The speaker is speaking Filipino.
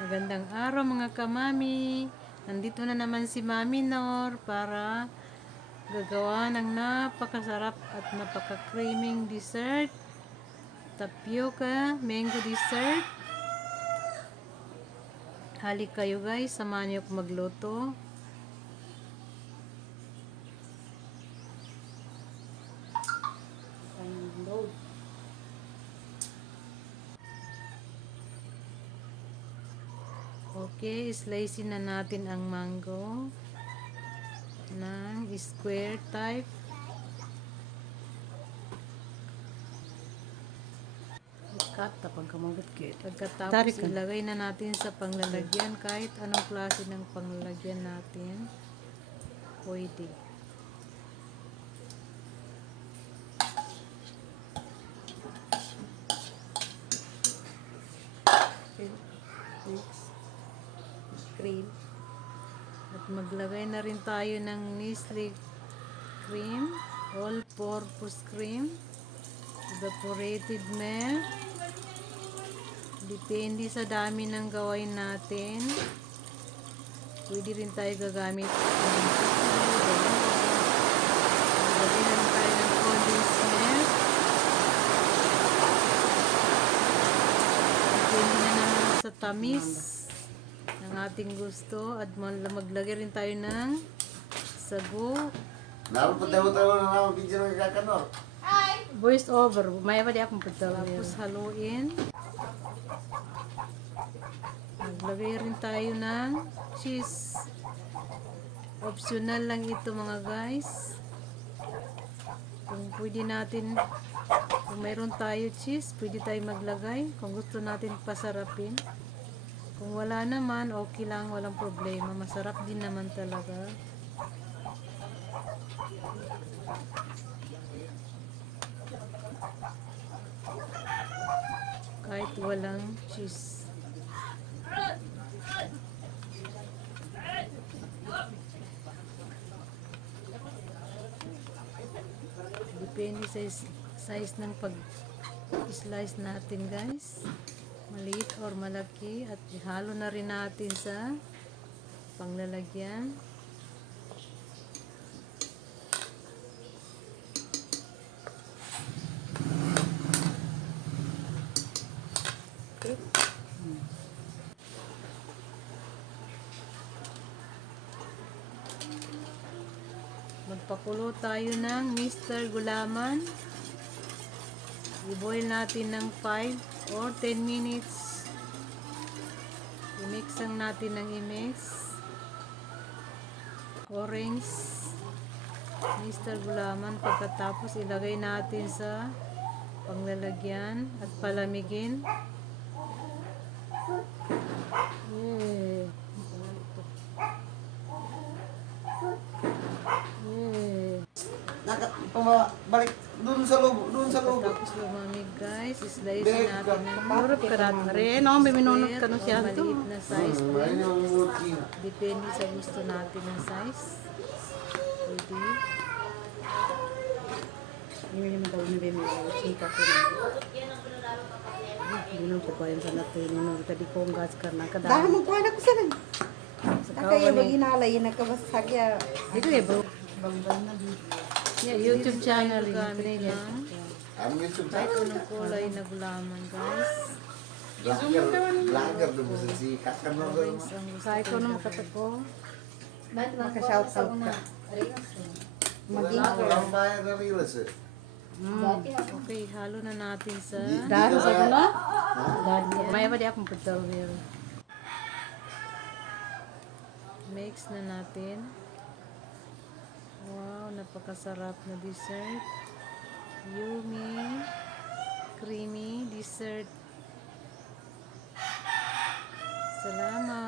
Magandang araw mga kamami. Nandito na naman si Mami Nor para gagawa ng napakasarap at napaka-creaming dessert. Tapioca mango dessert. Halik kayo guys, samahan niyo ako magluto. Okay, slicein na natin ang mango ng square type. Pagkatapos ilagay na natin sa panglalagyan, kahit anong klase ng panglalagyan natin pwede. Cream. At maglagay na rin tayo ng Nestle cream, all-purpose cream, evaporated milk. Depende sa dami ng gawain natin. Pwede rin tayo gagamit ng lagyan na rin tayo ng condensed milk. Depende na naman sa tamis ng ating gusto. At maglagay rin tayo ng sago. Voice over. Maya pa di akong pagtawa. Tapos haluin. Maglagay rin tayo ng cheese. Optional lang ito mga guys. Kung pwede natin, kung mayroon tayo cheese, pwede tayo maglagay. Kung gusto natin pasarapin. Kung wala naman, okay lang, walang problema. Masarap din naman talaga. Kahit walang cheese. Depende sa size ng pag-slice natin guys. Maliit or malaki. At ihalo na rin natin sa panglalagyan. Magpakulo tayo ng Mr. Gulaman. I-boil natin ng 5 or 10 minutes. I-mix lang natin ng i-mix. Orange Mr. Gulaman. Pagkatapos ilagay natin sa panglalagyan at palamigin. Balik dun sa loob, Tapos lumamig guys, slice natin ng Murap ka rin rin, no? May minunod ka no siya ito. maliit na size. Depende sa gusto natin ng size. Pwede. Hindi naman daw ni Bemi, chika ko rin. Minunod ko pa yun sa nato, minunod ka di kong gas ka na. Dahil mo kuha na ko sila. Kaya ba ginalay, nagkabasagya. Dito eh, bro. Yeah, YouTube channel gamit ng kahit anong kulay na gulaman guys. Lager dun sa sikat ka na doon. Orange ang gusto Sa ko na makatako. Maka-shoutout ka. Maging Walang bayad na rilas eh. Okay, halo na natin sa Dahil sa ko na? Maya pa di akong pagtawir. Mix na natin. Wow, napakasarap na dessert. Yummy, creamy dessert. Salamat.